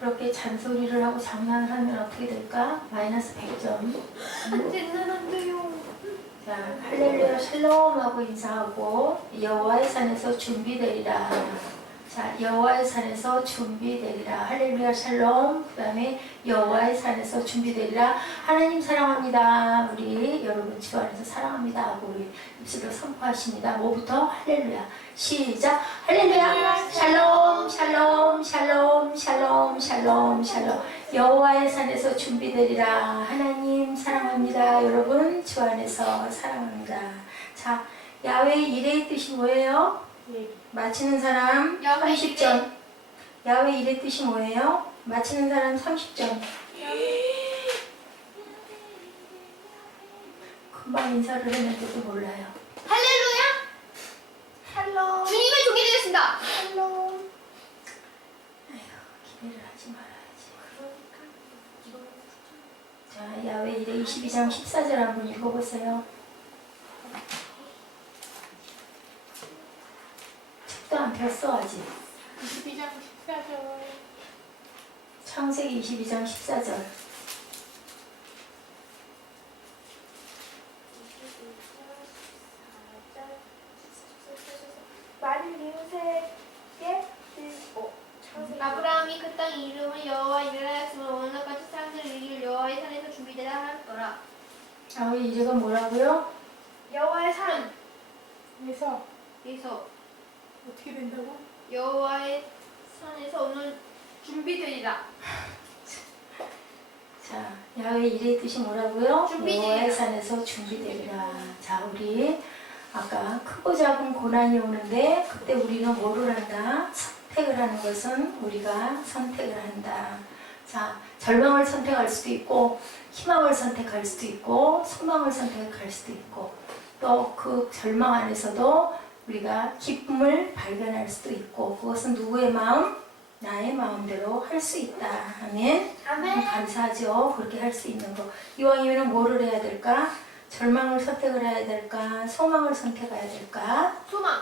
그렇게 잔소리를 하고 장난을 하면 어떻게 될까? 마이너스 100점. 안 돼요. 자, 할렐루야 샬롬하고 인사하고 여호와의 산에서 준비되리라. 자, 여호와의 산에서 준비되리라. 할렐루야 샬롬. 그 다음에 여호와의 산에서 준비되리라. 하나님 사랑합니다. 우리 여러분 주 안에서 사랑합니다 하고 우리 입술로 선포하십니다. 뭐부터? 할렐루야. 시작. 할렐루야 샬롬 샬롬 샬롬 샬롬 샬롬 샬롬. 여호와의 산에서 준비되리라. 하나님 사랑합니다. 여러분 주 안에서 사랑합니다. 자, 야훼의 일의 뜻이 뭐예요? 맞히는 사람 야훼 30점. 야훼 일의 뜻이 뭐예요? 맞히는 사람 30점. 금방 인사를 했는데도 몰라요. 할렐루야. 샬롬. 주님을 종이 되겠습니다. 샬롬. 기대를 하지 말아야지. 자, 야훼 일의 22장 14절 한번 읽어보세요. 책도 안 폈어 아직. 22장 14절. 창세기 22장 14절. 말을 이웃에게 들고. 아브라함이 그 땅 이름을 여호와 이레하였으므로 오늘날까지 사람들을 이길 여호와의 산에서 준비되라 하였더라. 야훼 일의가 뭐라고요? 여호와의 산. 그래서 그래서 어떻게 된다고? 여호와의 산에서 오늘 준비되리라. 자, 야훼 일의 뜻이 뭐라고요? 준비되리라. 여호와의 산에서 준비되리라. 자, 우리 아까 크고 작은 고난이 오는데 그때 우리는 뭐를 한다? 선택을 하는 것은 우리가 선택을 한다. 자, 절망을 선택할 수도 있고 희망을 선택할 수도 있고 소망을 선택할 수도 있고 또 그 절망 안에서도 우리가 기쁨을 발견할 수도 있고 그것은 누구의 마음? 나의 마음대로 할 수 있다. 아멘. 아멘. 감사하죠. 그렇게 할 수 있는 거. 이왕이면 뭐를 해야 될까? 절망을 선택을 해야 될까? 소망을 선택해야 될까? 소망.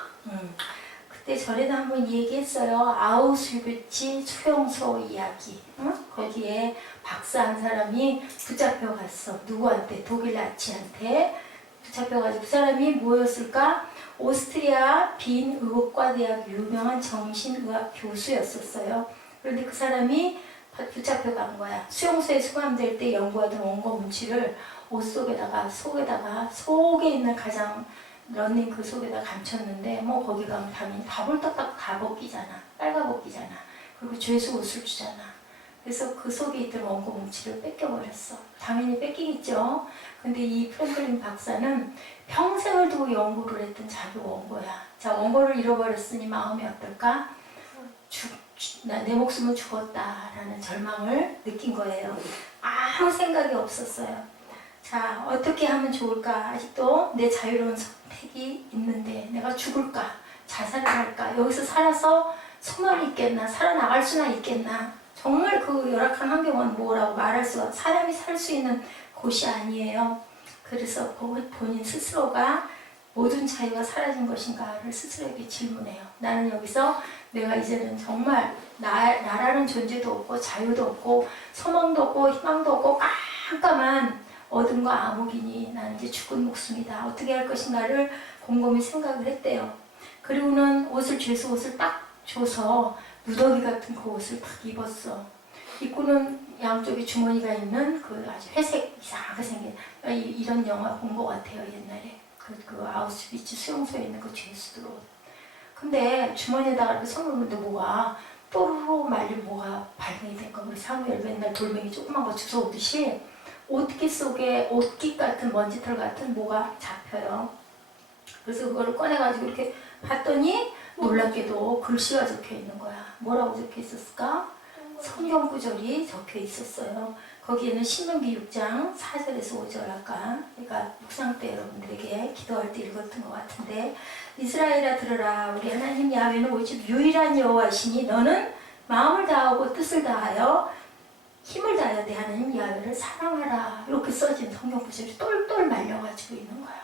그때 전에도 한번 얘기했어요. 아우슈비츠 수용소 이야기. 응? 거기에 박사한 사람이 붙잡혀 갔어. 누구한테? 독일 나치한테 붙잡혀가지고 그 사람이 뭐였을까? 오스트리아 빈 의학과 대학 유명한 정신의학 교수였었어요. 그런데 그 사람이 붙잡혀 간 거야. 수용소에 수감될 때 연구하던 원고 문치를 옷 속에다가 속에 있는 가장 런닝 그 속에다 감췄는데 뭐 거기 가면 당연히 다 벌떡딱 다 벗기잖아. 빨가 벗기잖아. 그리고 죄수 옷을 주잖아. 그래서 그 속에 있던 원고 뭉치를 뺏겨버렸어. 당연히 뺏기겠죠. 근데 이 프랭클린 박사는 평생을 두고 연구를 했던 자기 원고야. 자, 원고를 잃어버렸으니 마음이 어떨까? 내 목숨은 죽었다라는 절망을 느낀 거예요. 아무 생각이 없었어요. 자, 어떻게 하면 좋을까? 아직도 내 자유로운 선택이 있는데 내가 죽을까? 자살을 할까? 여기서 살아서 소망이 있겠나? 살아나갈 수나 있겠나? 정말 그 열악한 환경은 뭐라고 말할 수가, 사람이 살 수 있는 곳이 아니에요. 그래서 본인 스스로가 모든 자유가 사라진 것인가를 스스로에게 질문해요. 나는 여기서 내가 이제는 정말 나라는 존재도 없고 자유도 없고 소망도 없고 희망도 없고 깜깜한 어둠과 암흑이니 나는 이제 죽은 목숨이다. 어떻게 할 것인가를 곰곰이 생각을 했대요. 그리고는 죄수 옷을 딱 줘서 누더기 같은 그 옷을 딱 입었어. 입고는 양쪽에 주머니가 있는 그 아주 회색 이상하게 생긴 이런 영화 본 것 같아요. 옛날에 그 아우슈비츠 수용소에 있는 그 죄수들 옷. 근데 주머니에다가 이렇게 손을 넣는데 뭐가 또르르 말린 뭐가 발견이 된 거. 우리 사무엘 맨날 돌멩이 조그만 거 주워 오듯이 옷깃 속에 옷깃 같은 먼지털 같은 뭐가 잡혀요. 그래서 그거를 꺼내가지고 이렇게 봤더니 놀랍게도 글씨가 적혀 있는 거야. 뭐라고 적혀 있었을까? 성경 구절이 적혀 있었어요. 거기에는 신명기 6장 4절에서 5절 아까 그러니까 묵상 때 여러분들에게 기도할 때 읽었던 것 같은데 이스라엘아 들으라 우리 하나님 야훼는 오직 유일한 여호와시니 너는 마음을 다하고 뜻을 다하여 힘을 다하여 내 하나님 야훼를 사랑하라 이렇게 써진 성경 구절이 똘똘 말려가지고 있는 거야.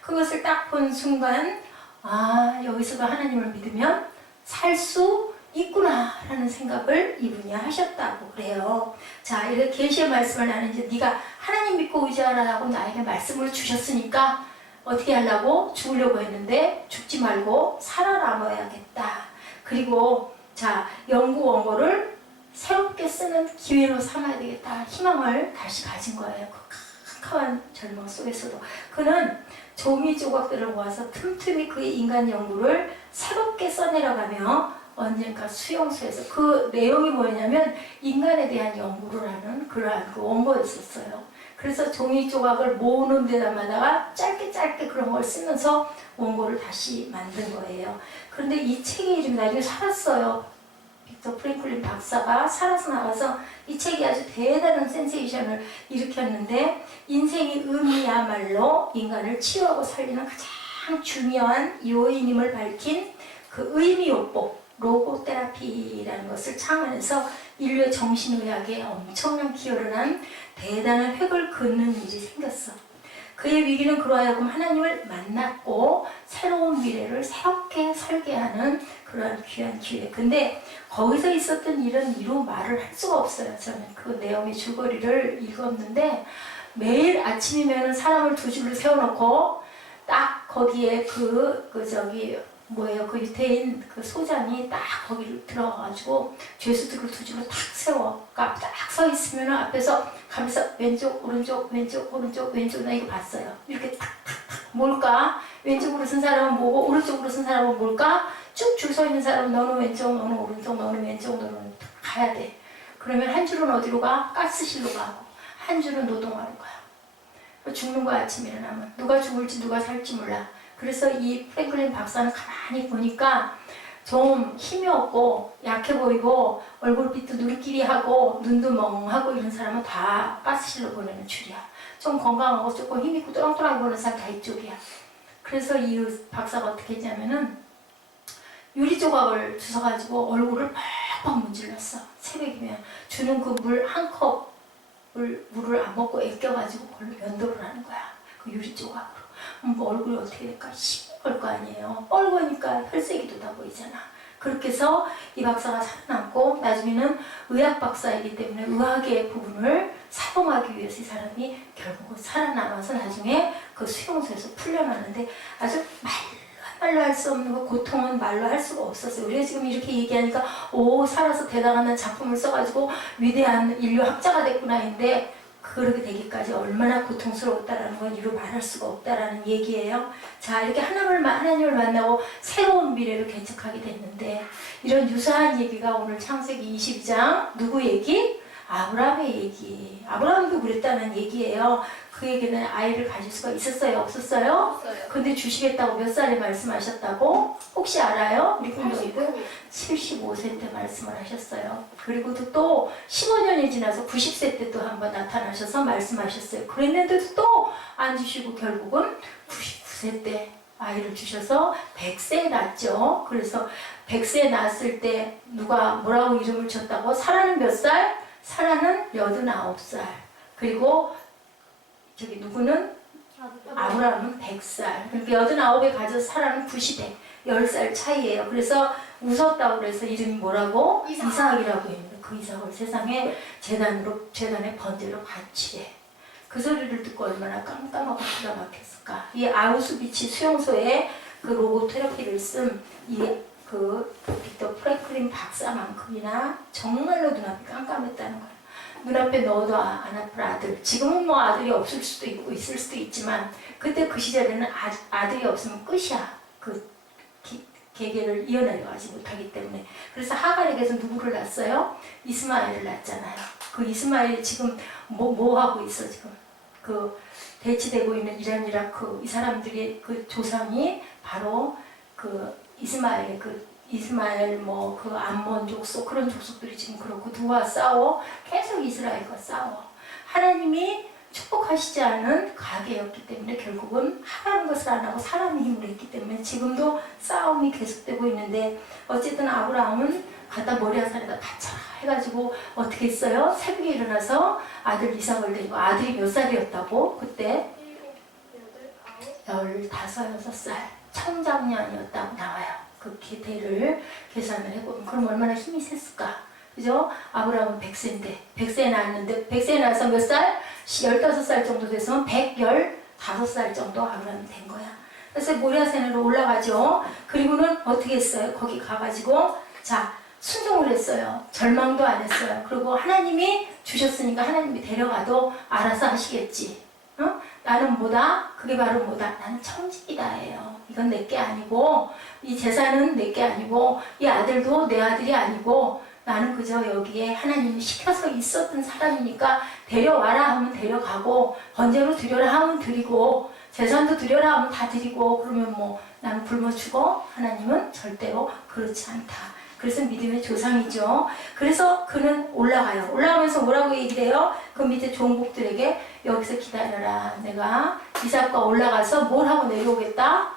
그것을 딱 본 순간 아 여기서도 하나님을 믿으면 살 수 있구나 라는 생각을 이분이 하셨다고 그래요. 자, 이렇게 계시의 말씀을 나는 이제 네가 하나님 믿고 의지하라고 나에게 말씀을 주셨으니까 어떻게 하려고? 죽으려고 했는데 죽지 말고 살아남아야겠다. 그리고 자, 영구 원고를 새롭게 쓰는 기회로 삼아야 되겠다. 희망을 다시 가진 거예요. 그 캄캄한 절망 속에서도. 그는 종이 조각들을 모아서 틈틈이 그의 인간 연구를 새롭게 써내려가며 언젠가 수용소에서 그 내용이 뭐냐면 인간에 대한 연구를 하는 그러한 그 원고였었어요. 그래서 종이 조각을 모으는 데다마다가 짧게 그런 걸 쓰면서 원고를 다시 만든 거예요. 그런데 이 책의 이름이 나중에 살았어요. 빅터 프랭클린 박사가 살아서 나가서 이 책이 아주 대단한 센세이션을 일으켰는데 인생의 의미야말로 인간을 치유하고 살리는 가장 중요한 요인임을 밝힌 그 의미요법 로고테라피라는 것을 창안해서 인류의 정신의학에 엄청난 기여를 한 대단한 획을 긋는 일이 생겼어. 그의 위기는 그러하여금 하나님을 만났고 새로운 미래를 새롭게 설계하는 그러한 귀한 기회. 근데 거기서 있었던 일은 이루 말을 할 수가 없어요. 저는 그 내용의 줄거리를 읽었는데 매일 아침이면 사람을 두 줄로 세워놓고 딱 거기에 그 유태인 그 소장이 딱 거기를 들어가가지고 죄수들을 두 줄로 탁 세워. 그러니까 딱 서 있으면 앞에서 가면서 왼쪽, 오른쪽, 왼쪽, 오른쪽, 왼쪽. 나 이거 봤어요. 이렇게 탁탁탁. 뭘까? 왼쪽으로 쓴 사람은 뭐고, 오른쪽으로 쓴 사람은 뭘까? 쭉 줄 서 있는 사람은 너는 왼쪽, 너는 오른쪽, 너는 왼쪽, 너는 오른쪽 가야 돼. 그러면 한 줄은 어디로 가? 가스실로 가고, 한 줄은 노동하러 가요. 죽는 거야, 아침에 일어나면. 누가 죽을지 누가 살지 몰라. 그래서 이 프랭클린 박사는 가만히 보니까 좀 힘이 없고 약해 보이고 얼굴빛도 눈길이 하고 눈도 멍하고 이런 사람은 다 가스실로 보내는 줄이야. 좀 건강하고 조금 힘있고 또랑또랑하게 보는 사람 다 이쪽이야. 그래서 이 박사가 어떻게 했냐면은 유리 조각을 주워가지고 얼굴을 팍팍 문질렀어. 새벽이면 주는 그 물 한 컵을 물을 안 먹고 애껴가지고 그걸로 면도를 하는 거야. 그 유리 조각으로. 뭐 얼굴이 어떻게 될까? 시뻘 거 아니에요. 뻘거니까 혈색이 돋아 보이잖아. 그렇게 해서 이 박사가 살아남고 나중에는 의학 박사이기 때문에 의학의 부분을 사용하기 위해서 이 사람이 결국은 살아남아서 나중에 그 수용소에서 풀려나는데 아주 말로 할 수 없는 그 고통은 말로 할 수가 없었어요. 우리가 지금 이렇게 얘기하니까 오 살아서 대단한 작품을 써가지고 위대한 인류 학자가 됐구나 했는데 그렇게 되기까지 얼마나 고통스러웠다라는 건 이루 말할 수가 없다라는 얘기예요. 자, 이렇게 하나님을 만나고 새로운 미래를 개척하게 됐는데 이런 유사한 얘기가 오늘 창세기 22장 누구 얘기? 아브라함의 얘기. 아브라함도 그랬다는 얘기예요. 그에게는 아이를 가질 수가 있었어요? 없었어요? 없어요. 근데 주시겠다고 몇 살에 말씀하셨다고? 혹시 알아요? 우리 분들이들 75세 때 말씀을 하셨어요. 그리고 또 15년이 지나서 90세 때 또 한번 나타나셔서 말씀하셨어요. 그랬는데도 또 안 주시고 결국은 99세 때 아이를 주셔서 100세에 낳았죠. 그래서 100세에 낳았을 때 누가 뭐라고 이름을 쳤다고? 사라는 몇 살? 사라는 89살. 그리고 저기 누구는? 아브라함은 100살. 그러니까 89에 가져서 사라는 90에 10살 차이예요. 그래서 웃었다고 그래서 이름이 뭐라고? 이삭이라고 했는데 그 이삭을 세상에 재단에 번제로 바치래. 그 소리를 듣고 얼마나 깜깜하고 기가 막혔을까. 이 아우슈비츠 수용소에 그 로고테라피를 쓴 그 빅터 프랭클린 박사만큼이나 정말로 눈앞이 깜깜했다는 거예요. 눈앞에 너도 안 아플 아들. 지금은 뭐 아들이 없을 수도 있고 있을 수도 있지만 그때 그 시절에는 아들이 없으면 끝이야. 그 계계를 이어내려가지 못하기 때문에. 그래서 하갈에게서 누구를 낳았어요? 이스마엘을 낳았잖아요. 그 이스마엘이 지금 뭐 하고 있어 지금? 그 대치되고 있는 이란 이라크 이 사람들의 그 조상이 바로 그 이스마엘 뭐 그 암몬 족속 그런 족속들이 지금 그렇고 누가 싸워? 계속 이스라엘과 싸워. 하나님이 축복하시지 않은 가계였기 때문에 결국은 하라는 것을 안 하고 사람의 힘으로 했기 때문에 지금도 싸움이 계속되고 있는데 어쨌든 아브라함은 갖다 머리 한 살에다 바쳐라 해가지고 어떻게 했어요? 새벽에 일어나서 아들 이삭을 데리고 아들이 몇 살이었다고? 그때 15, 6살 청장년이었다고 나와요. 그 대를 계산을 해보면 그럼 얼마나 힘이 셌을까? 그죠? 아브라함은 100세인데 100세에 낳았는데 100세에 낳아서 몇 살? 15살 정도 됐으면 115살 정도 아브라함이 된 거야. 그래서 모리아산으로 올라가죠. 그리고는 어떻게 했어요? 거기 가가지고 자 순종을 했어요. 절망도 안 했어요. 그리고 하나님이 주셨으니까 하나님이 데려가도 알아서 하시겠지. 어? 나는 뭐다? 그게 바로 뭐다? 나는 청지기다예요. 이건 내 게 아니고 이 재산은 내 게 아니고 이 아들도 내 아들이 아니고 나는 그저 여기에 하나님이 시켜서 있었던 사람이니까 데려와라 하면 데려가고 번제로 드려라 하면 드리고 재산도 드려라 하면 다 드리고 그러면 뭐 나는 굶어 죽어? 하나님은 절대로 그렇지 않다. 그래서 믿음의 조상이죠. 그래서 그는 올라가요. 올라가면서 뭐라고 얘기를 해요? 그 밑에 종복들에게 여기서 기다려라. 내가 이삭과 올라가서 뭘 하고 내려오겠다?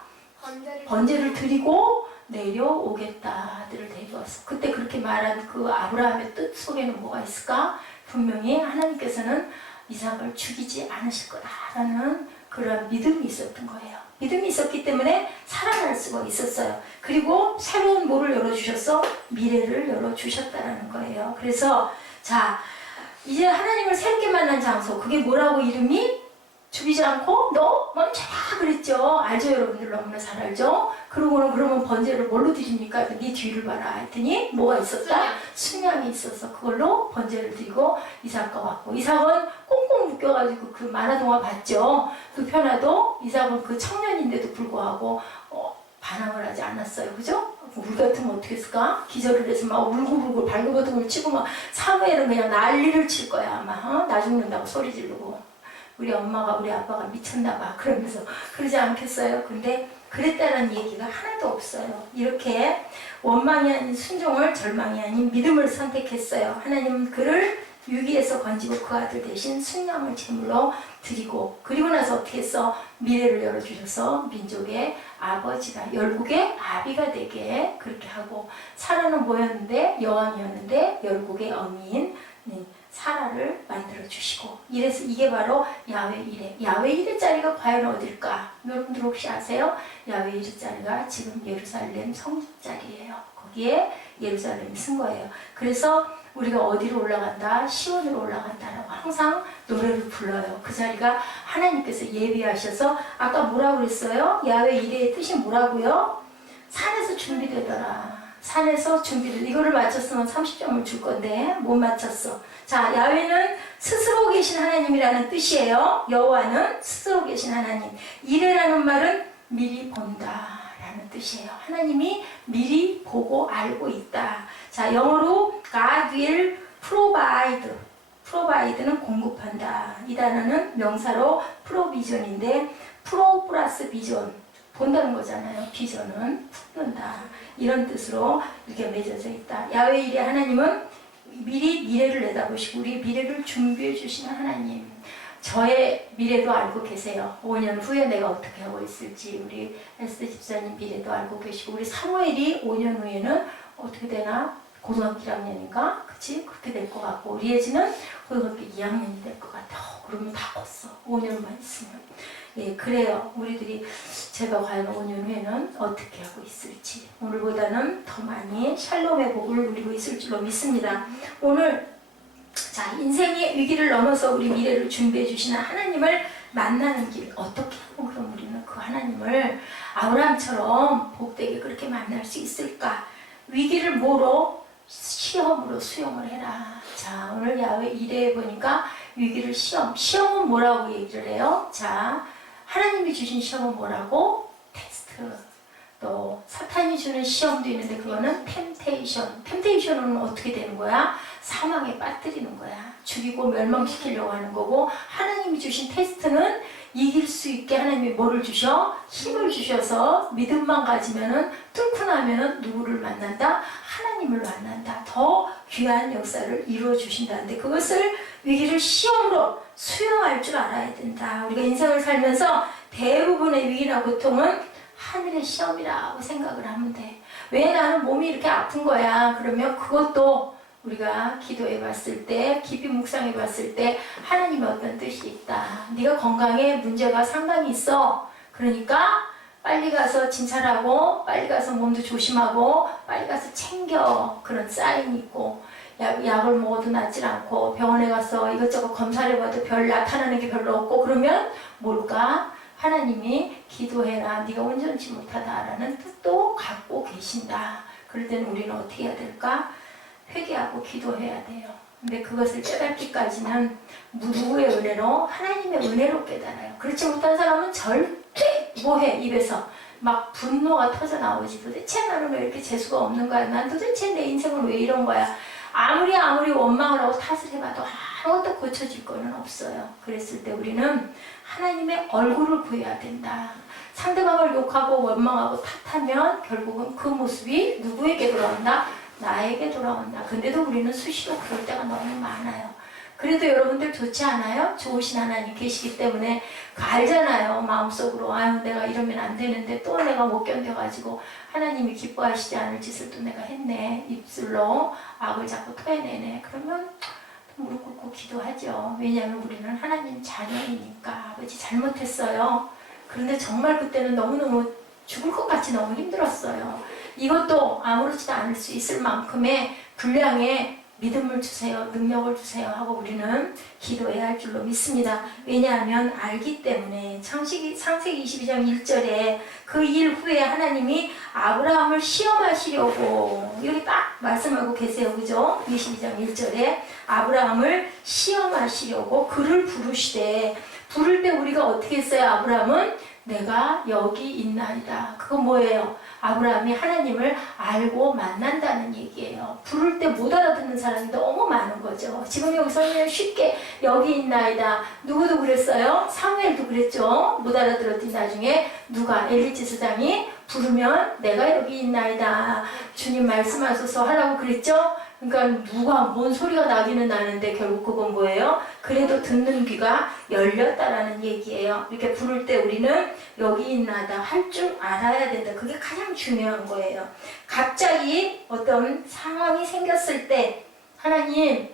번제를 드리고 내려오겠다. 들을 데려왔어. 그때 그렇게 말한 그 아브라함의 뜻 속에는 뭐가 있을까? 분명히 하나님께서는 이삭을 죽이지 않으실 거다라는 그런 믿음이 있었던 거예요. 믿음이 있었기 때문에 살아날 수가 있었어요. 그리고 새로운 뭐를 열어주셨어? 미래를 열어주셨다라는 거예요. 그래서 자 이제 하나님을 새롭게 만난 장소 그게 뭐라고 이름이? 죽이지 않고 너 멈춰라 그랬죠. 알죠 여러분들 너무나 잘 알죠. 그러고는 그러면 번제를 뭘로 드립니까? 네 뒤를 봐라 했더니 뭐가 있었다? 순양이 있어서 그걸로 번제를 드리고 이삭과 왔고 이삭은 꽁꽁 묶여가지고 그 마라동화 봤죠. 그 편화도 이삭은 그 청년인데도 불구하고 반항을 하지 않았어요. 그죠? 우리 같으면 어떻게 했을까? 기절을 해서 막 울고불고 발버둥을 치고 막 사무엘은 그냥 난리를 칠 거야 아마. 나 죽는다고 소리 지르고 우리 엄마가 우리 아빠가 미쳤나봐 그러면서 그러지 않겠어요? 근데 그랬다는 얘기가 하나도 없어요. 이렇게 원망이 아닌 순종을 절망이 아닌 믿음을 선택했어요. 하나님은 그를 위기에서 건지고 그 아들 대신 순양을 제물로 드리고 그리고 나서 어떻게 했어? 미래를 열어주셔서 민족의 아버지가 열국의 아비가 되게 그렇게 하고 사라는 뭐였는데? 여왕이었는데 열국의 어미인 사라를 만들어 주시고 이래서 이게 바로 야훼 이레. 야훼 이레자리가 과연 어딜까? 여러분들 혹시 아세요? 야훼 이레자리가 지금 예루살렘 성전자리예요. 거기에 예루살렘이 쓴 거예요. 그래서 우리가 어디로 올라간다? 시온으로 올라간다라고 항상 노래를 불러요. 그 자리가 하나님께서 예비하셔서 아까 뭐라고 그랬어요? 야훼 이레의 뜻이 뭐라고요? 산에서 준비되더라. 산에서 준비를 이거를 맞췄으면 30점을 줄 건데 못 맞췄어. 자, 야훼는 스스로 계신 하나님이라는 뜻이에요. 여호와는 스스로 계신 하나님. 이레라는 말은 미리 본다라는 뜻이에요. 하나님이 미리 보고 알고 있다. 자, 영어로 God will provide. provide는 공급한다. 이 단어는 명사로 provision인데 pro 플러스 비전 본다는 거잖아요. 비전은 품는다. 이런 뜻으로 이렇게 맺어져 있다. 야훼 이레 하나님은 미리 미래를 내다보시고 우리 미래를 준비해 주시는 하나님. 저의 미래도 알고 계세요. 5년 후에 내가 어떻게 하고 있을지 우리 에스더 집사님 미래도 알고 계시고 우리 사무엘이 5년 후에는 어떻게 되나? 고등학교 1학년인가? 그치? 그렇게 될 것 같고 우리 예지는 고등학교 2학년이 될 것 같아. 그러면 다 컸어. 5년만 있으면. 예, 그래요. 우리들이 제가 과연 5년 후에는 어떻게 하고 있을지 오늘보다는 더 많이 샬롬의 복을 누리고 있을 줄로 믿습니다. 오늘 자 인생의 위기를 넘어서 우리 미래를 준비해 주시는 하나님을 만나는 길 어떻게 하면 그럼 우리는 그 하나님을 아브라함처럼 복되게 그렇게 만날 수 있을까? 위기를 뭐로? 시험으로 수용을 해라. 자 오늘 야훼 이레에 보니까 위기를 시험은 뭐라고 얘기를 해요? 자 하나님이 주신 시험은 뭐라고? 테스트. 또 사탄이 주는 시험도 있는데 그거는 템테이션. 템테이션은 어떻게 되는 거야? 사망에 빠뜨리는 거야. 죽이고 멸망시키려고 하는 거고 하나님이 주신 테스트는 이길 수 있게 하나님이 뭐를 주셔? 힘을 주셔서 믿음만 가지면은 뚫고 나면은 누구를 만난다? 하나님을 만난다. 더 귀한 역사를 이루어 주신다는데 그것을 위기를 시험으로 수용할 줄 알아야 된다. 우리가 인생을 살면서 대부분의 위기나 고통은 하늘의 시험이라고 생각을 하면 돼. 왜 나는 몸이 이렇게 아픈 거야? 그러면 그것도 우리가 기도해 봤을 때, 깊이 묵상해 봤을 때 하나님의 어떤 뜻이 있다. 네가 건강에 문제가 상당히 있어. 그러니까 빨리 가서 진찰하고 빨리 가서 몸도 조심하고 빨리 가서 챙겨. 그런 사인이 있고 약을 먹어도 낫질 않고 병원에 가서 이것저것 검사를 해봐도 별 나타나는 게 별로 없고 그러면 뭘까? 하나님이 기도해라. 네가 온전치 못하다라는 뜻도 갖고 계신다. 그럴 때는 우리는 어떻게 해야 될까? 회개하고 기도해야 돼요. 근데 그것을 깨닫기까지는 누구의 은혜로? 하나님의 은혜로 깨달아요. 그렇지 못한 사람은 절대 뭐해? 입에서 막 분노가 터져 나오지. 도대체 나는 왜 이렇게 재수가 없는 거야? 난 도대체 내 인생은 왜 이런 거야? 아무리 원망을 하고 탓을 해봐도 아무것도 고쳐질 거는 없어요. 그랬을 때 우리는 하나님의 얼굴을 구해야 된다. 상대방을 욕하고 원망하고 탓하면 결국은 그 모습이 누구에게 돌아온다? 나에게 돌아온다. 근데도 우리는 수시로 그럴 때가 너무 많아요. 그래도 여러분들 좋지 않아요? 좋으신 하나님 계시기 때문에 알잖아요. 마음속으로 아유 내가 이러면 안 되는데 또 내가 못 견뎌가지고 하나님이 기뻐하시지 않을 짓을 또 내가 했네. 입술로 악을 자꾸 토해내네. 그러면 무릎 꿇고 기도하죠. 왜냐하면 우리는 하나님 자녀이니까. 아버지 잘못했어요. 그런데 정말 그때는 너무너무 죽을 것 같이 너무 힘들었어요. 이것도 아무렇지도 않을 수 있을 만큼의 분량의 믿음을 주세요. 능력을 주세요. 하고 우리는 기도해야 할 줄로 믿습니다. 왜냐하면 알기 때문에 창세기 22장 1절에 그 일 후에 하나님이 아브라함을 시험하시려고 여기 딱 말씀하고 계세요. 그죠? 22장 1절에 아브라함을 시험하시려고 그를 부르시되 부를 때 우리가 어떻게 했어요? 아브라함은 내가 여기 있나이다. 그건 뭐예요? 아브라함이 하나님을 알고 만난다는 얘기예요. 부를 때 못 알아듣는 사람이 너무 많은 거죠. 지금 여기서는 쉽게 여기 있나이다. 누구도 그랬어요? 사무엘도 그랬죠. 못 알아들었더니 나중에 누가 엘리 지사장이 부르면 내가 여기 있나이다. 주님 말씀하소서 하라고 그랬죠. 그러니까 누가 뭔 소리가 나기는 나는데 결국 그건 뭐예요? 그래도 듣는 귀가 열렸다라는 얘기예요. 이렇게 부를 때 우리는 여기 있나다 할 줄 알아야 된다. 그게 가장 중요한 거예요. 갑자기 어떤 상황이 생겼을 때 하나님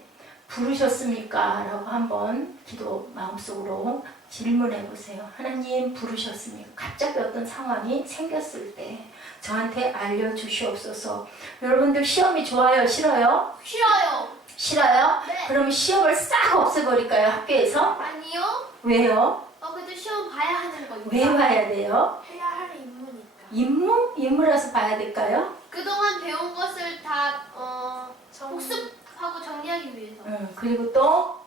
부르셨습니까? 라고 한번 기도 마음속으로 질문해 보세요. 하나님 부르셨습니까? 갑자기 어떤 상황이 생겼을 때 저한테 알려주시옵소서. 여러분들 시험이 좋아요? 싫어요? 싫어요. 싫어요? 네. 그럼 시험을 싹 없애버릴까요? 학교에서? 아니요. 왜요? 그래도 시험 봐야 하는 거니까. 왜 봐야 돼요? 해야 할 임무니까. 임무? 임무라서 봐야 될까요? 그동안 배운 것을 다 복습하고 정리하기 위해서. 그리고 또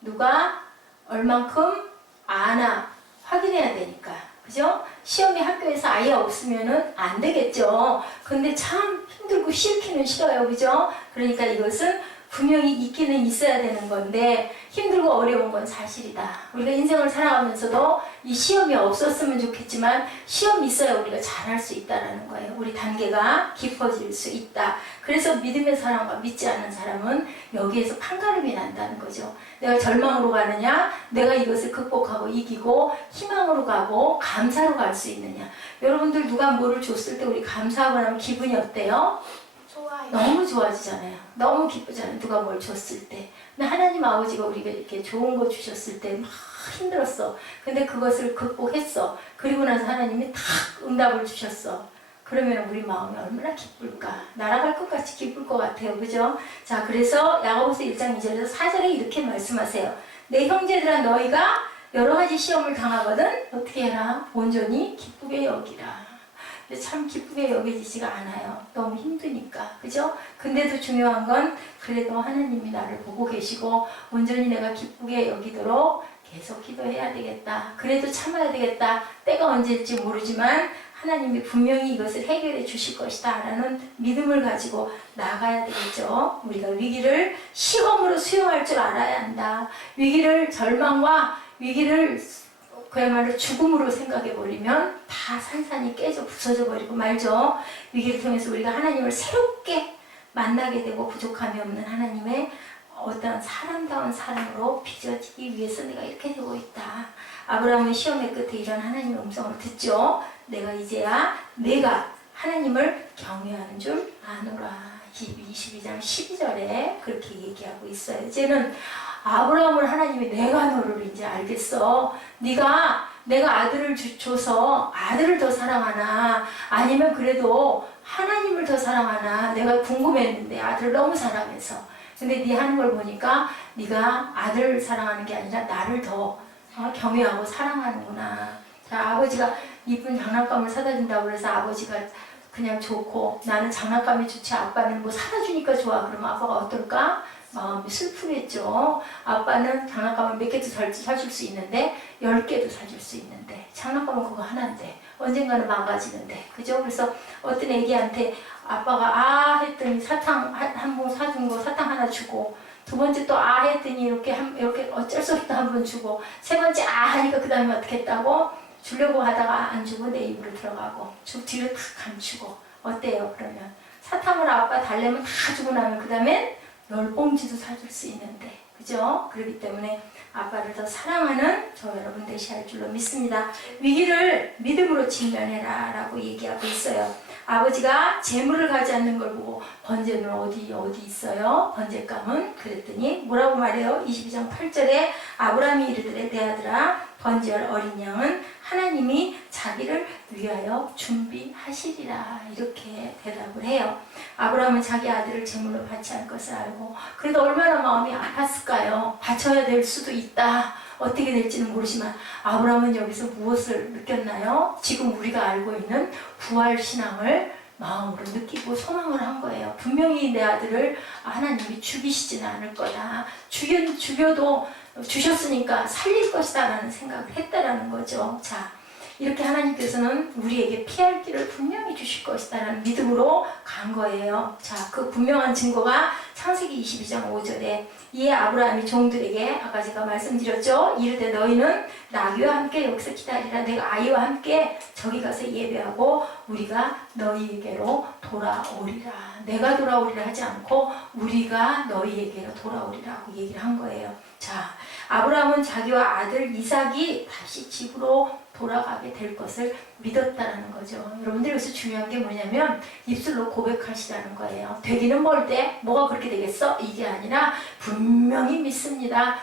누가 얼만큼 아나 확인해야 되니까. 그죠? 시험이 학교에서 아예 없으면은 안 되겠죠. 근데 참 힘들고 싫기는 싫어요. 그죠? 그러니까 이것은 분명히 있기는 있어야 되는 건데 힘들고 어려운 건 사실이다. 우리가 인생을 살아가면서도 이 시험이 없었으면 좋겠지만 시험이 있어야 우리가 잘할 수 있다는 거예요. 우리 단계가 깊어질 수 있다. 그래서 믿음의 사람과 믿지 않는 사람은 여기에서 판가름이 난다는 거죠. 내가 절망으로 가느냐, 내가 이것을 극복하고 이기고 희망으로 가고 감사로 갈 수 있느냐. 여러분들 누가 뭐를 줬을 때 우리 감사하고 나면 기분이 어때요? 좋아요. 너무 좋아지잖아요. 너무 기쁘잖아요. 누가 뭘 줬을 때. 근데 하나님 아버지가 우리가 이렇게 좋은 거 주셨을 때 막 힘들었어. 근데 그것을 극복했어. 그리고 나서 하나님이 탁 응답을 주셨어. 그러면 우리 마음이 얼마나 기쁠까. 날아갈 것 같이 기쁠 것 같아요. 그죠? 자, 그래서 야고보서 1장 2절에서 4절에 이렇게 말씀하세요. 내 형제들아 너희가 여러 가지 시험을 당하거든 어떻게 해라? 온전히 기쁘게 여기라. 근데 참 기쁘게 여겨지지가 않아요. 너무 힘드니까. 그죠? 근데도 중요한 건 그래도 하나님이 나를 보고 계시고 온전히 내가 기쁘게 여기도록 계속 기도해야 되겠다. 그래도 참아야 되겠다. 때가 언제일지 모르지만 하나님이 분명히 이것을 해결해 주실 것이다 라는 믿음을 가지고 나가야 되겠죠. 우리가 위기를 시험으로 수용할 줄 알아야 한다. 위기를 절망과 위기를 그야말로 죽음으로 생각해버리면 다 산산이 깨져 부서져 버리고 말죠. 위기를 통해서 우리가 하나님을 새롭게 만나게 되고 부족함이 없는 하나님의 어떤 사람다운 사람으로 빚어지기 위해서 내가 이렇게 되고 있다. 아브라함은 시험의 끝에 이런 하나님의 음성을 듣죠. 내가 이제야 내가 하나님을 경외하는 줄 아노라. 22장 12절에 그렇게 얘기하고 있어요. 이제는 아브라함을 하나님이 내가 너를 이제 알겠어. 네가 내가 아들을 줘서 아들을 더 사랑하나 아니면 그래도 하나님을 더 사랑하나 내가 궁금했는데 아들을 너무 사랑해서. 근데 네 하는 걸 보니까 네가 아들을 사랑하는 게 아니라 나를 더 경외하고 사랑하는구나. 자, 아버지가 이쁜 장난감을 사다 준다고 그래서 아버지가 그냥 좋고 나는 장난감이 좋지 아빠는 뭐 사다 주니까 좋아. 그러면 아빠가 어떨까? 마음이 슬프겠죠. 아빠는 장난감을 몇 개도 사줄 수 있는데 10개도 사줄 수 있는데 장난감은 그거 하나인데 언젠가는 망가지는데 그죠? 그래서 어떤 애기한테 아빠가 아 했더니 사탕 한 번 사준 거 사탕 하나 주고 두 번째 또 아 했더니 이렇게 어쩔 수 없다 한 번 주고 세 번째 아 하니까 그 다음에 어떻게 했다고 주려고 하다가 안 주고 내 입으로 들어가고 뒤로 탁 감추고 어때요? 그러면 사탕을 아빠 달래면 다 주고 나면 그 다음엔 10봉지도 사줄 수 있는데 그죠? 그렇기 때문에 아빠를 더 사랑하는 저 여러분 되셔야 할 줄로 믿습니다. 위기를 믿음으로 직면해라 라고 얘기하고 있어요. 아버지가 재물을 가지 않는 걸 보고 번제는 어디 있어요? 번제감은? 그랬더니 뭐라고 말해요? 22장 8절에 아브라함이 이르되 내 아들아 번제할 어린 양은 하나님이 자기를 위하여 준비하시리라 이렇게 대답을 해요. 아브라함은 자기 아들을 제물로 바치할 것을 알고 그래도 얼마나 마음이 아팠을까요? 바쳐야 될 수도 있다. 어떻게 될지는 모르지만 아브라함은 여기서 무엇을 느꼈나요? 지금 우리가 알고 있는 부활신앙을 마음으로 느끼고 소망을 한 거예요. 분명히 내 아들을 하나님이 죽이시지는 않을 거다. 죽여도 주셨으니까 살릴 것이다 라는 생각을 했다라는 거죠. 자, 이렇게 하나님께서는 우리에게 피할 길을 분명히 주실 것이다 라는 믿음으로 간 거예요. 자, 그 분명한 증거가 창세기 22장 5절에 이에 아브라함이 종들에게 아까 제가 말씀드렸죠. 이르되 너희는 나귀와 함께 여기서 기다리라. 내가 아이와 함께 저기 가서 예배하고 우리가 너희에게로 돌아오리라. 내가 돌아오리라 하지 않고 우리가 너희에게로 돌아오리라고 얘기를 한 거예요. 자, 아브라함은 자기와 아들 이삭이 다시 집으로 돌아가게 될 것을 믿었다라는 거죠. 여러분들 여기서 중요한 게 뭐냐면 입술로 고백하시라는 거예요. 되기는 멀대 뭐가 그렇게 되겠어? 이게 아니라 분명히 믿습니다.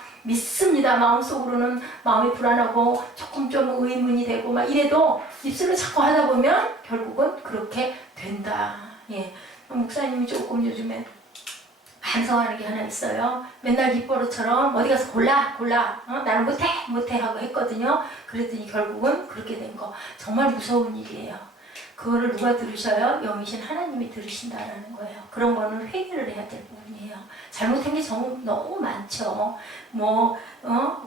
마음속으로는 마음이 불안하고 조금 좀 의문이 되고 막 이래도 입술로 자꾸 하다 보면 결국은 그렇게 된다. 예. 목사님이 조금 요즘에 반성하는 게 하나 있어요. 맨날 입버릇처럼 어디 가서 골라 나는 못해 하고 했거든요. 그랬더니 결국은 그렇게 된 거 정말 무서운 일이에요. 그거를 누가 들으셔요? 영이신 하나님이 들으신다라는 거예요. 그런 거는 회개를 해야 될 부분이에요. 잘못한 게 너무 많죠.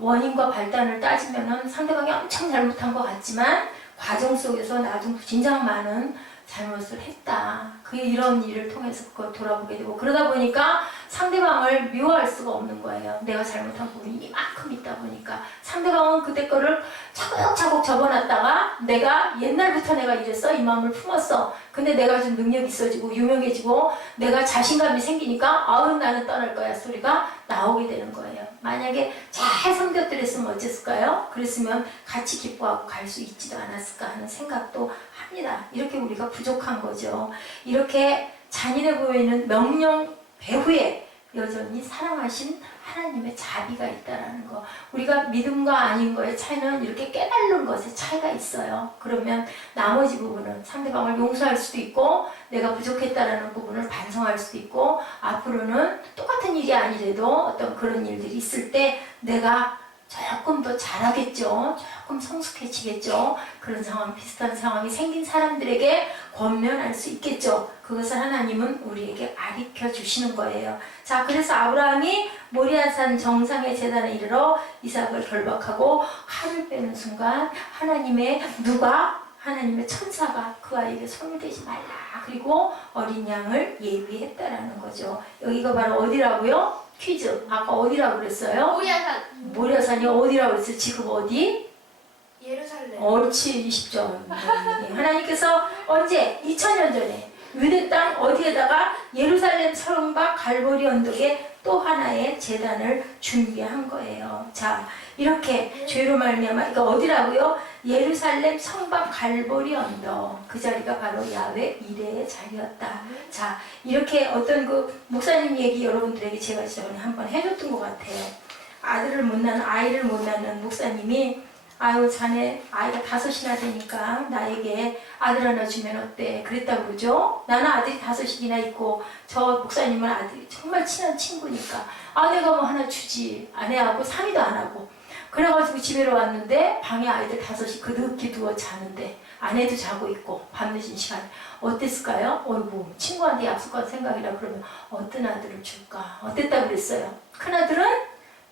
원인과 발단을 따지면은 상대방이 엄청 잘못한 것 같지만 과정 속에서 나도 진작 많은 잘못을 했다. 이런 일을 통해서 그걸 돌아보게 되고 그러다 보니까 상대방을 미워할 수가 없는 거예요. 내가 잘못한 부분이 이만큼 있다 보니까 상대방은 그때 거를 차곡차곡 접어놨다가 내가 옛날부터 내가 이랬어 이 마음을 품었어. 근데 내가 좀 능력이 있어지고 유명해지고 내가 자신감이 생기니까 나는 떠날 거야 소리가 나오게 되는 거예요. 만약에 잘 섬겼더랬으면 어땠을까요? 그랬으면 같이 기뻐하고 갈 수 있지도 않았을까 하는 생각도 합니다. 이렇게 우리가 부족한 거죠. 이렇게 잔인해 보이는 명령 배후에 여전히 사랑하신 하나님의 자비가 있다라는 거. 우리가 믿음과 아닌 거의 차이는 이렇게 깨달는 것에 차이가 있어요. 그러면 나머지 부분은 상대방을 용서할 수도 있고 내가 부족했다라는 부분을 반성할 수도 있고 앞으로는 똑같은 일이 아니래도 어떤 그런 일들이 있을 때 내가 조금 더 잘하겠죠. 조금 성숙해지겠죠. 그런 상황, 비슷한 상황이 생긴 사람들에게 권면할 수 있겠죠. 그것을 하나님은 우리에게 가르쳐 주시는 거예요. 자, 그래서 아브라함이 모리아산 정상의 제단에 이르러 이삭을 결박하고 칼을 빼는 순간 하나님의 천사가 그 아이에게 손을 대지 말라. 그리고 어린 양을 예비했다라는 거죠. 여기가 바로 어디라고요? 퀴즈. 아까 어디라고 그랬어요? 모리아산이 어디라고 그랬어요? 지금 어디? 예루살렘. 옳지, 20점. 하나님께서 언제? 2000년 전에 유대 땅 어디에다가 예루살렘 성곽 갈보리 언덕에 또 하나의 제단을 준비한 거예요. 자, 이렇게 죄로 말미암아 이거 어디라고요? 예루살렘 성곽 갈보리 언덕. 그 자리가 바로 야훼 이레의 자리였다. 자, 이렇게 어떤 그 목사님 얘기 여러분들에게 제가 전에 한번 해줬던 것 같아요. 아이를 못 낳는 목사님이 아유 자네 아이가 5이나 되니까 나에게 아들 하나 주면 어때? 그랬다고 그러죠. 나는 아들이 5이나 있고 저 목사님은 아들이 정말 친한 친구니까 아내가 뭐 하나 주지. 아내하고 상의도 안 하고 그래가지고 집에로 왔는데 방에 아이들 5이 그득히 누워 자는데 아내도 자고 있고 밤늦은 시간에 어땠을까요? 어이구 친구한테 약속한 생각이라 그러면 어떤 아들을 줄까? 어땠다고 그랬어요? 큰아들은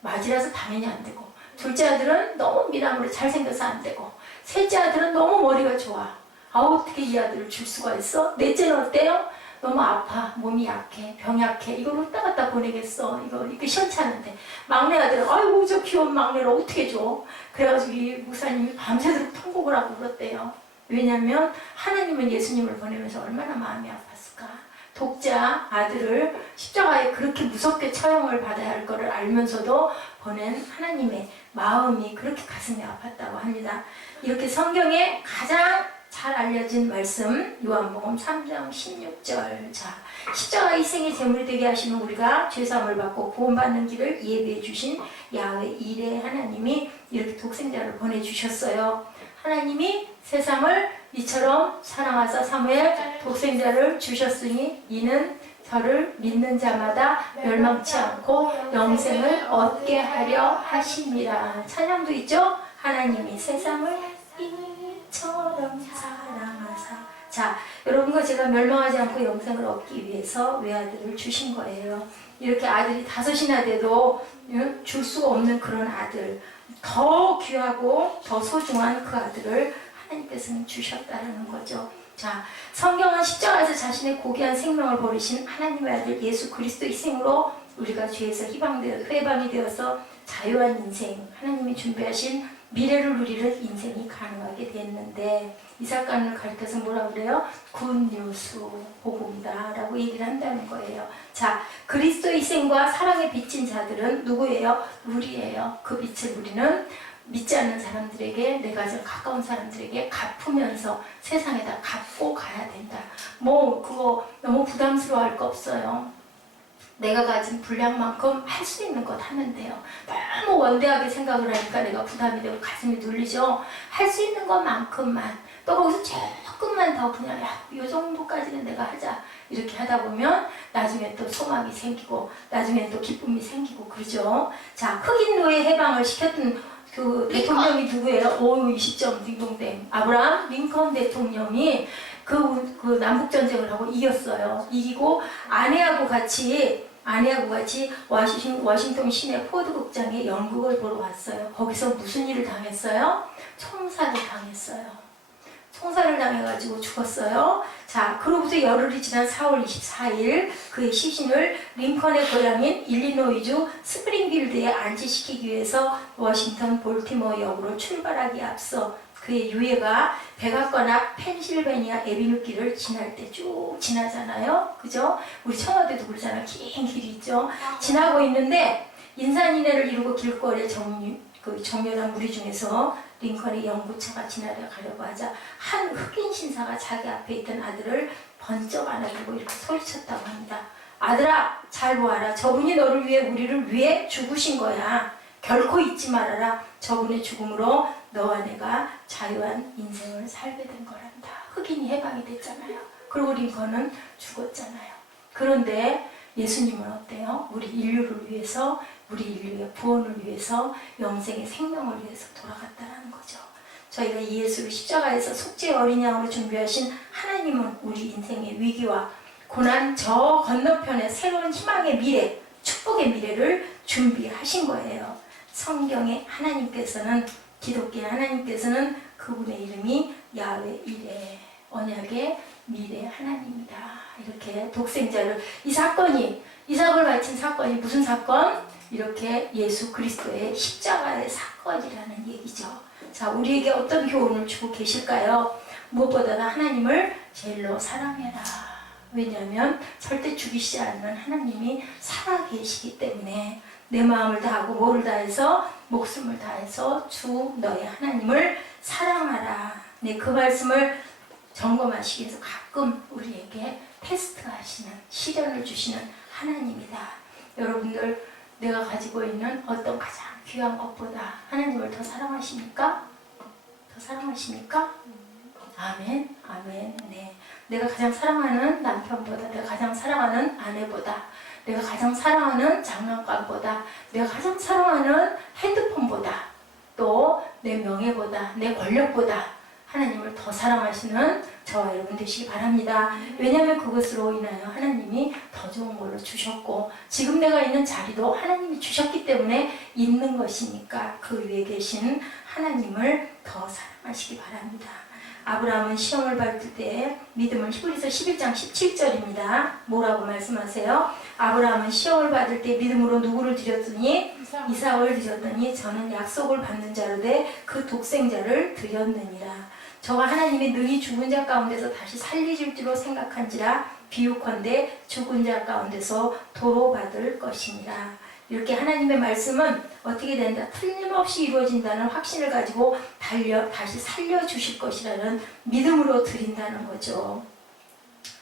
맞이라서 당연히 안 되고 둘째 아들은 너무 미남으로 잘생겨서 안 되고 셋째 아들은 너무 머리가 좋아. 어떻게 이 아들을 줄 수가 있어? 넷째는 어때요? 너무 아파. 몸이 약해. 병약해. 이걸 왔다 갔다 보내겠어. 이거 이렇게 시원찮은데. 막내 아들은 아이고 저 귀여운 막내를 어떻게 줘? 그래가지고 이 목사님이 밤새도록 통곡을 하고 그랬대요. 왜냐하면 하나님은 예수님을 보내면서 얼마나 마음이 아팠을까. 독자 아들을 십자가에 그렇게 무섭게 처형을 받아야 할 거를 알면서도 보낸 하나님의 마음이 그렇게 가슴이 아팠다고 합니다. 이렇게 성경에 가장 잘 알려진 말씀 요한복음 3장 16절. 자, 십자가 희생의 제물이 되게 하시는 우리가 죄사함을 받고 구원받는 길을 예비해 주신 야훼 이레 하나님이 이렇게 독생자를 보내주셨어요. 하나님이 세상을 이처럼 사랑하사 사무엘 독생자를 주셨으니 이는 저를 믿는 자마다 멸망치 않고 영생을 얻게 하려 하심이라. 찬양도 있죠? 하나님이 세상을 이처럼 사랑하사. 자, 여러분과 제가 멸망하지 않고 영생을 얻기 위해서 외아들을 주신 거예요. 이렇게 아들이 5이나 돼도 줄 수가 없는 그런 아들, 더 귀하고 더 소중한 그 아들을 하나님께서는 주셨다는 거죠. 자, 성경은 십자가에서 자신의 고귀한 생명을 버리신 하나님의 아들 예수 그리스도 희생으로 우리가 죄에서 회방이 되어서 자유한 인생, 하나님이 준비하신 미래를 누리는 인생이 가능하게 됐는데 이 사건을 가르쳐서 뭐라 그래요? 굿뉴스 복음이다 라고 얘기를 한다는 거예요. 자, 그리스도 희생과 사랑에 비친 자들은 누구예요? 우리예요. 그 빛을 우리는 믿지 않는 사람들에게, 내가 가까운 사람들에게 갚으면서 세상에다 갚고 가야 된다. 뭐 그거 너무 부담스러워할 거 없어요. 내가 가진 분량만큼 할 수 있는 것 하면 돼요. 너무 원대하게 생각을 하니까 내가 부담이 되고 가슴이 눌리죠. 할 수 있는 것만큼만, 또 거기서 조금만 더 그냥 이 정도까지는 내가 하자 이렇게 하다 보면 나중에 또 소망이 생기고 나중에 또 기쁨이 생기고 그러죠. 자, 흑인 노예 해방을 시켰던 그 대통령이 누구예요? 20점 딩동댕. 아브라함 링컨 대통령이 그 남북전쟁을 하고 이겼어요. 이기고 아내하고 같이 워싱턴 시내 포드 극장에 연극을 보러 왔어요. 거기서 무슨 일을 당했어요? 총살을 당했어요. 총살을 당해가지고 죽었어요. 자, 그로부터 열흘이 지난 4월 24일 그의 시신을 링컨의 고향인 일리노이주 스프링필드에 안치시키기 위해서 워싱턴 볼티모어역으로 출발하기에 앞서 그의 유해가 백악관 앞 펜실베니아 에비뉴 길을 지날 때 쭉 지나잖아요. 그죠? 우리 청와대도 그러잖아. 긴 길이 있죠. 지나고 있는데 인산인해를 이루고 길거리에 정렬한 무리 중에서 링컨의 연구차가 지나가려고 하자 한 흑인 신사가 자기 앞에 있던 아들을 번쩍 안아주고 이렇게 소리쳤다고 합니다. 아들아, 잘 보아라. 저분이 너를 위해 우리를 위해 죽으신 거야. 결코 잊지 말아라. 저분의 죽음으로 너와 내가 자유한 인생을 살게 된 거란다. 흑인이 해방이 됐잖아요. 그리고 링컨은 죽었잖아요. 그런데 예수님은 어때요? 우리 인류를 위해서, 우리 인류의 구원을 위해서, 영생의 생명을 위해서 돌아갔다는 거죠. 저희가 이 예수를 십자가에서 속죄 어린 양으로 준비하신 하나님은 우리 인생의 위기와 고난 저 건너편에 새로운 희망의 미래, 축복의 미래를 준비하신 거예요. 성경의 하나님께서는, 기독교의 하나님께서는 그분의 이름이 야훼 이레, 언약의 미래 하나님이다. 이렇게 독생자를, 이삭을 바친 사건이 무슨 사건? 이렇게 예수 그리스도의 십자가의 사건이라는 얘기죠. 자, 우리에게 어떤 교훈을 주고 계실까요? 무엇보다도 하나님을 제일로 사랑해라. 왜냐하면 절대 죽이시지 않는 하나님이 살아계시기 때문에 내 마음을 다하고 뭐를 다해서 목숨을 다해서 주 너의 하나님을 사랑하라. 네, 그 말씀을 점검하시기 위해서 가끔 우리에게 테스트하시는, 시련을 주시는 하나님이다. 여러분들, 내가 가지고 있는 어떤 가장 귀한 것보다 하나님을 더 사랑하십니까? 더 사랑하십니까? 아멘, 아멘. 네. 내가 가장 사랑하는 남편보다, 내가 가장 사랑하는 아내보다, 내가 가장 사랑하는 장난감보다, 내가 가장 사랑하는 핸드폰보다, 또 내 명예보다, 내 권력보다 하나님을 더 사랑하시는 저와 여러분 되시기 바랍니다. 왜냐하면 그것으로 인하여 하나님이 더 좋은 걸로 주셨고, 지금 내가 있는 자리도 하나님이 주셨기 때문에 있는 것이니까 그 위에 계신 하나님을 더 사랑하시기 바랍니다. 아브라함은 시험을 받을 때 믿음을, 히브리서 11장 17절입니다. 뭐라고 말씀하세요? 아브라함은 시험을 받을 때 믿음으로 누구를 드렸더니 이삭을 드렸더니 저는 약속을 받는 자로 돼 그 독생자를 드렸느니라. 저가 하나님이 능히 죽은 자 가운데서 다시 살리실 줄로 생각한지라 비유컨대 죽은 자 가운데서 도로 받을 것이니라. 이렇게 하나님의 말씀은 어떻게 된다? 틀림없이 이루어진다는 확신을 가지고 다시 살려주실 것이라는 믿음으로 드린다는 거죠.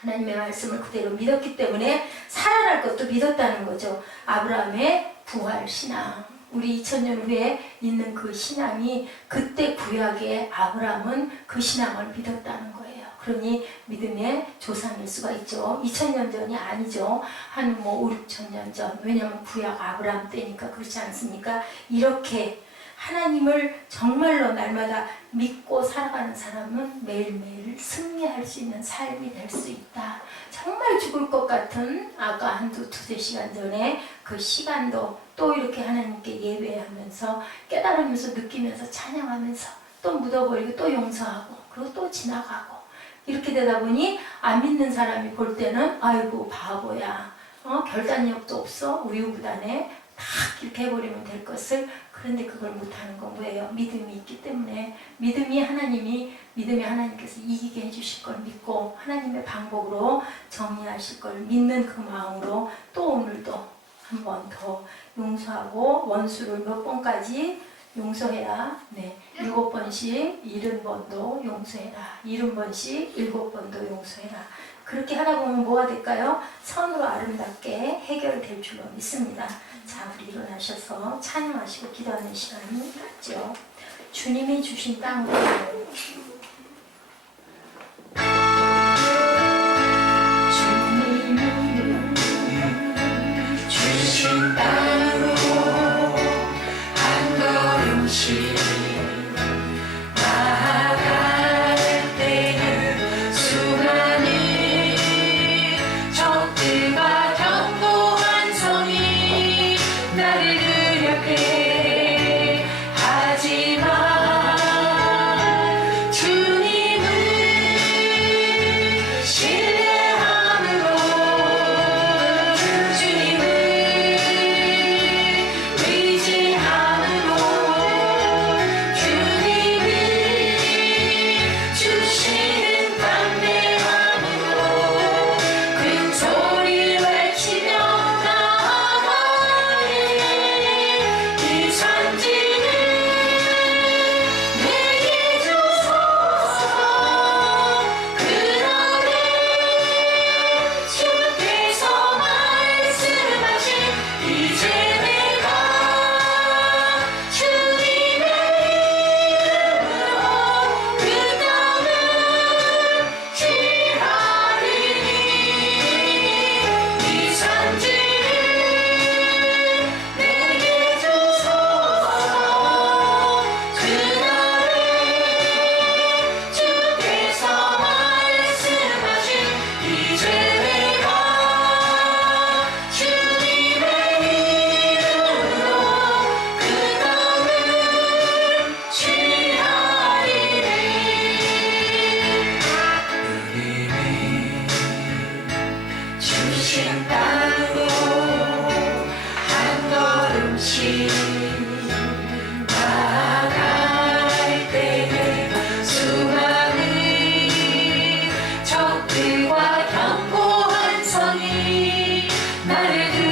하나님의 말씀을 그대로 믿었기 때문에 살아날 것도 믿었다는 거죠. 아브라함의 부활신앙, 우리 2000년 후에 있는 그 신앙이, 그때 구약의 아브라함은 그 신앙을 믿었다는 거예요. 그러니 믿음의 조상일 수가 있죠. 2000년 전이 아니죠. 한 5, 6천년 전. 왜냐하면 구약 아브라함 때니까. 그렇지 않습니까? 이렇게 하나님을 정말로 날마다 믿고 살아가는 사람은 매일매일 승리할 수 있는 삶이 될 수 있다. 정말 죽을 것 같은, 아까 두세 시간 전에 그 시간도 또 이렇게 하나님께 예배하면서 깨달으면서 느끼면서 찬양하면서 또 묻어버리고 또 용서하고 그리고 또 지나가고, 이렇게 되다 보니 안 믿는 사람이 볼 때는 아이고 바보야, 결단력도 없어, 우유부단해, 딱 이렇게 해버리면 될 것을. 그런데 그걸 못하는 건 뭐예요? 믿음이 있기 때문에. 믿음이 하나님께서 이기게 해주실 걸 믿고 하나님의 방법으로 정리하실 걸 믿는 그 마음으로 또 오늘도 한 번 더 용서하고, 원수를 몇 번까지 용서해라. 네, 7번씩 70번도 용서해라. 70번씩 7번도 용서해라. 그렇게 하다 보면 뭐가 될까요? 선으로 아름답게 해결될 줄로 믿습니다. 자, 우리 일어나셔서 찬양하시고 기도하는 시간이 있죠. 주님이 주신 땅으로, 주님이 주신 땅으로 한 걸음씩 나아갈 때는 수많은 적들과 견고한 성이 나를 두렵게 하지만 주님을 신뢰함으로, 주님을 의지함으로, 주님이 주시는 담대함으로 큰 소리 외치며 나아가네. 이 산지를 내게 주소서. 그날에 주께서 말씀하신 이제 내가 주님의 이름으로 그 땅을 취하리니. 이 산지를 내게 주소서. 그날에 주께서 말씀하신 이제 내가 주님의 이름으로 그 땅을 취하리니. 주님이 주신 땅으로 한 걸음씩 나아갈 때에 수많은 적들과 견고한 성이 나를